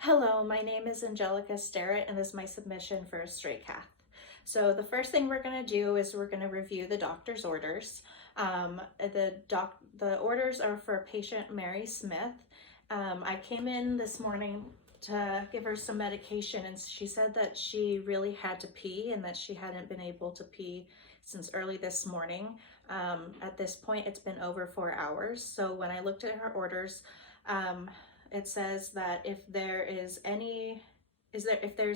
Hello, my name is Angelica Starrett and this is my submission for a straight cath. So the first thing we're going to do is we're going to review the doctor's orders. The orders are for patient Mary Smith. I came in this morning to give her some medication and she said that she really had to pee and that she hadn't been able to pee since early this morning. At this point, it's been over 4 hours. So when I looked at her orders, it says that if there's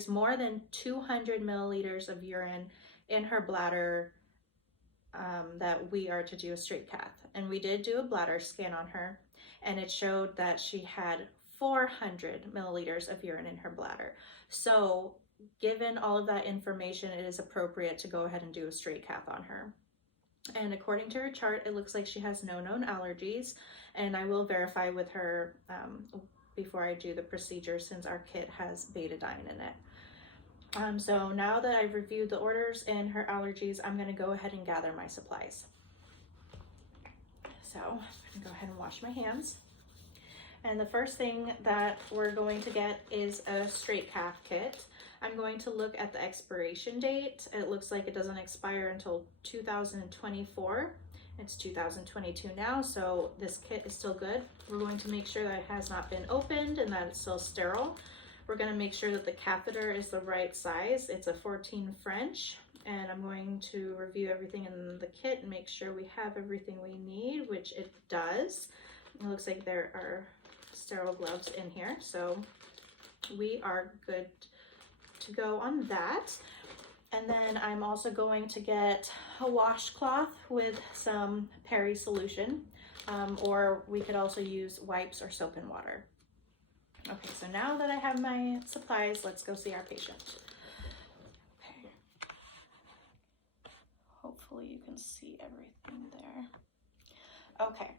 more than 200 milliliters of urine in her bladder, that we are to do a straight cath. And we did do a bladder scan on her, and it showed that she had 400 milliliters of urine in her bladder. So given all of that information, it is appropriate to go ahead and do a straight cath on her. And according to her chart, it looks like she has no known allergies, and I will verify with her before I do the procedure since our kit has betadine in it. So now that I've reviewed the orders and her allergies, I'm going to go ahead and gather my supplies. So I'm going to go ahead and wash my hands. And the first thing that we're going to get is a straight cath kit. I'm going to look at the expiration date. It looks like it doesn't expire until 2024. It's 2022 now, so this kit is still good. We're going to make sure that it has not been opened and that it's still sterile. We're going to make sure that the catheter is the right size. It's a 14 French, and I'm going to review everything in the kit and make sure we have everything we need, which it does. It looks like there are sterile gloves in here, so we are good to go on that. And then I'm also going to get a washcloth with some Perry solution, or we could also use wipes or soap and water. Okay, so now that I have my supplies, let's go see our patient. Okay. Hopefully you can see everything there. Okay.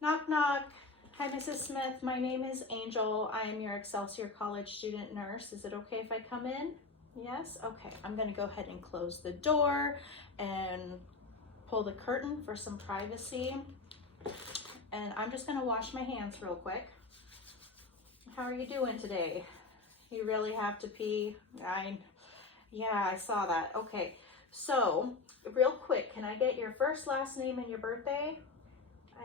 Knock, knock. Hi, Mrs. Smith. My name is Angel. I am your Excelsior College student nurse. Is it okay if I come in? Yes? Okay. I'm going to go ahead and close the door and pull the curtain for some privacy. And I'm just going to wash my hands real quick. How are you doing today? You really have to pee? Yeah, I saw that. Okay. So, real quick, can I get your first, last name, and your birthday?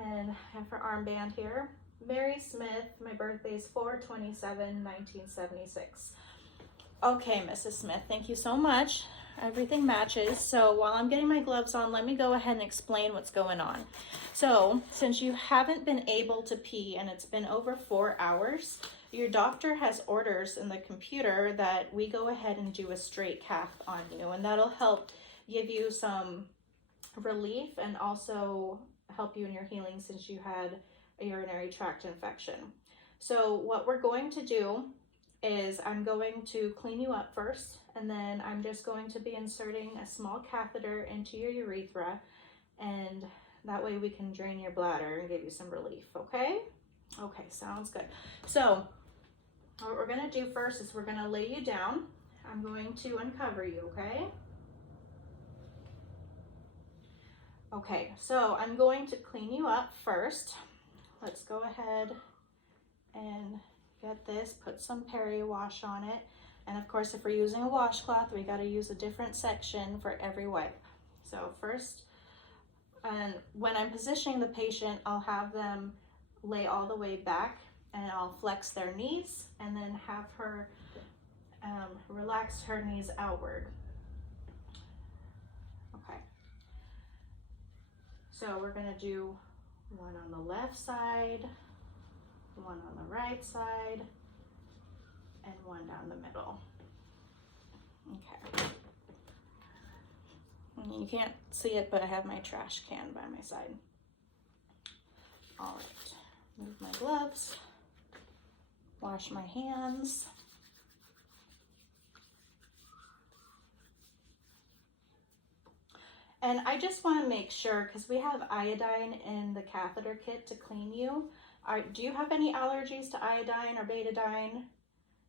And I have her armband here. Mary Smith, my birthday is 4/27/1976. Okay, Mrs. Smith, thank you so much. Everything matches. So while I'm getting my gloves on, let me go ahead and explain what's going on. So since you haven't been able to pee and it's been over 4 hours, your doctor has orders in the computer that we go ahead and do a straight cath on you, and that'll help give you some relief and also help you in your healing since you had a urinary tract infection. So what we're going to do is I'm going to clean you up first, and then I'm just going to be inserting a small catheter into your urethra, and that way we can drain your bladder and give you some relief, okay? Okay, sounds good. So what we're gonna do first is we're gonna lay you down. I'm going to uncover you, okay? Okay, so I'm going to clean you up first. Let's go ahead and get this, put some Perry wash on it. And of course, if we're using a washcloth, we gotta use a different section for every wipe. So first, and when I'm positioning the patient, I'll have them lay all the way back and I'll flex their knees and then have her relax her knees outward. Okay. So we're gonna do one on the left side, one on the right side, and one down the middle. Okay. You can't see it, but I have my trash can by my side. All right, move my gloves, wash my hands. And I just want to make sure, because we have iodine in the catheter kit to clean you. Do you have any allergies to iodine or betadine?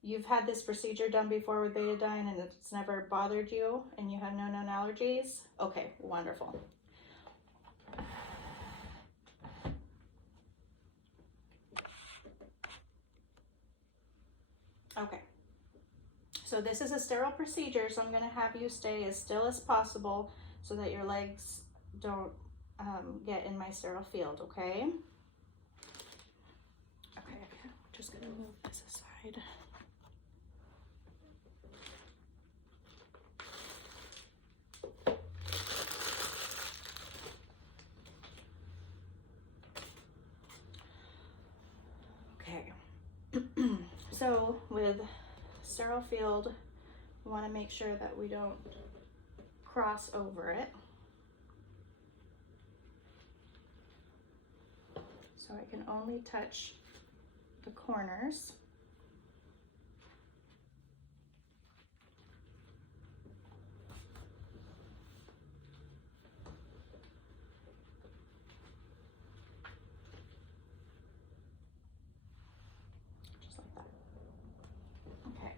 You've had this procedure done before with betadine and it's never bothered you and you have no known allergies? Okay, wonderful. Okay. So this is a sterile procedure, so I'm going to have you stay as still as possible so that your legs don't get in my sterile field, okay? Okay, I'm just going to move this aside. Okay. So with sterile field, we want to make sure that we don't cross over it. So I can only touch the corners. Just like that. Okay.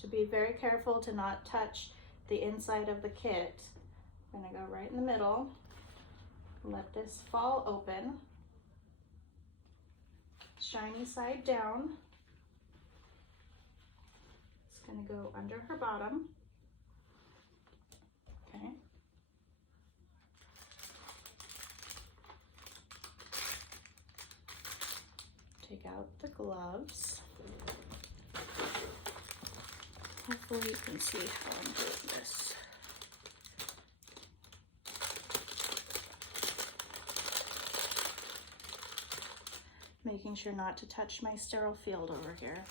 To be very careful to not touch the inside of the kit, I'm going to go right in the middle, let this fall open, shiny side down. It's going to go under her bottom. Okay. Take out the gloves. Hopefully you can see how I'm doing this. Making sure not to touch my sterile field over here.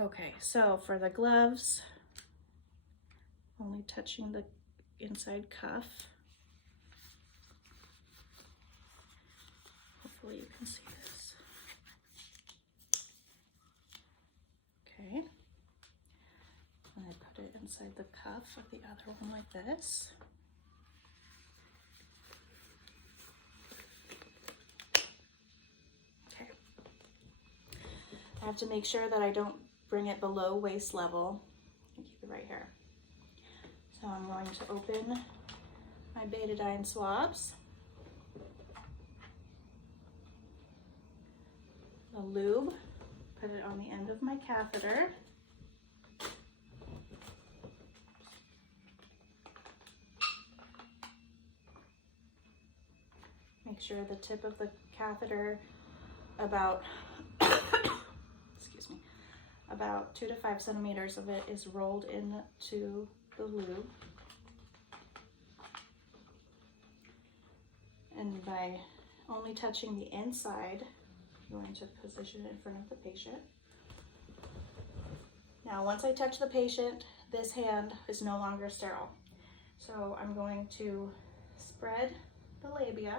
Okay, so for the gloves, only touching the inside cuff. Hopefully you can see this. Okay. And I put it inside the cuff of the other one like this. Okay. I have to make sure that I don't bring it below waist level. Keep it right here. So I'm going to open my betadine swabs. The lube, put it on the end of my catheter. Make sure the tip of the catheter about, excuse me, about 2 to 5 centimeters of it is rolled into the lube. And by only touching the inside, I'm going to position it in front of the patient. Now, once I touch the patient, this hand is no longer sterile. So I'm going to spread the labia,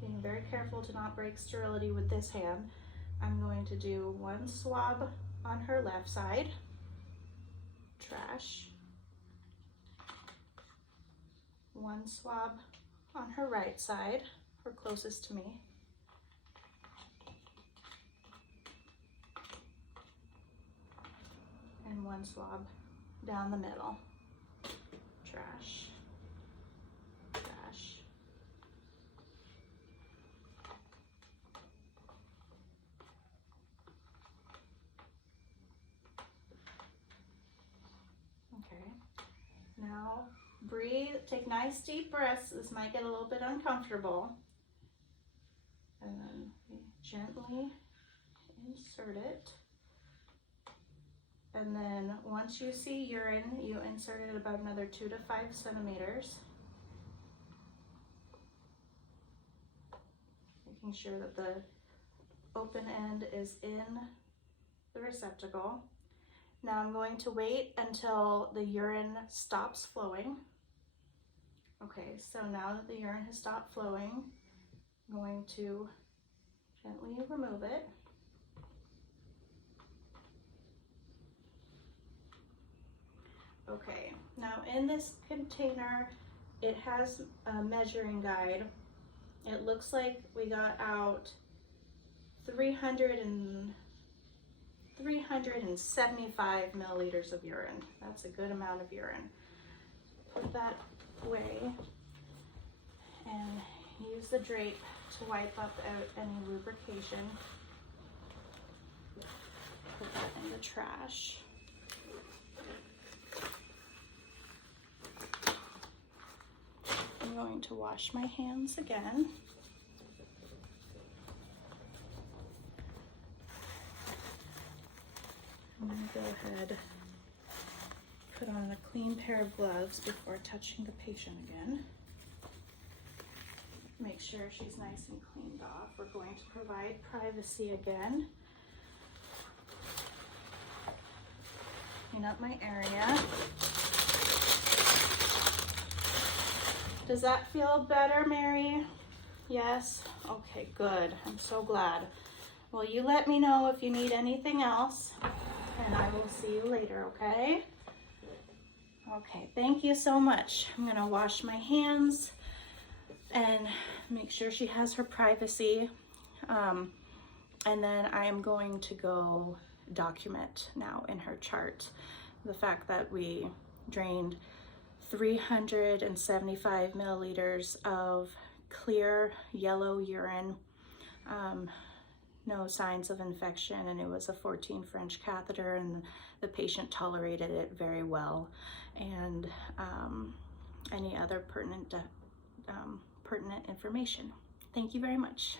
being very careful to not break sterility with this hand. I'm going to do one swab on her left side, trash. One swab on her right side, or closest to me. And one swab down the middle, trash, trash. Okay, now breathe, take nice deep breaths. This might get a little bit uncomfortable. And then we gently insert it. And then once you see urine, you insert it about another 2 to 5 centimeters. Making sure that the open end is in the receptacle. Now I'm going to wait until the urine stops flowing. Okay, so now that the urine has stopped flowing, I'm going to gently remove it. Okay, now in this container, it has a measuring guide. It looks like we got out 300 375 milliliters of urine. That's a good amount of urine. Put that away and use the drape to wipe up out any lubrication. Put that in the trash. I'm going to wash my hands again. I'm going to go ahead, put on a clean pair of gloves before touching the patient again. Make sure she's nice and cleaned off. We're going to provide privacy again. Clean up my area. Does that feel better, Mary? Yes? Okay, good. I'm so glad. Well, you let me know if you need anything else, and I will see you later, okay? Okay, thank you so much. I'm gonna wash my hands and make sure she has her privacy. And then I am going to go document now in her chart the fact that we drained 375 milliliters of clear yellow urine, no signs of infection, and it was a 14 French catheter, and the patient tolerated it very well, and any other pertinent information. Thank you very much.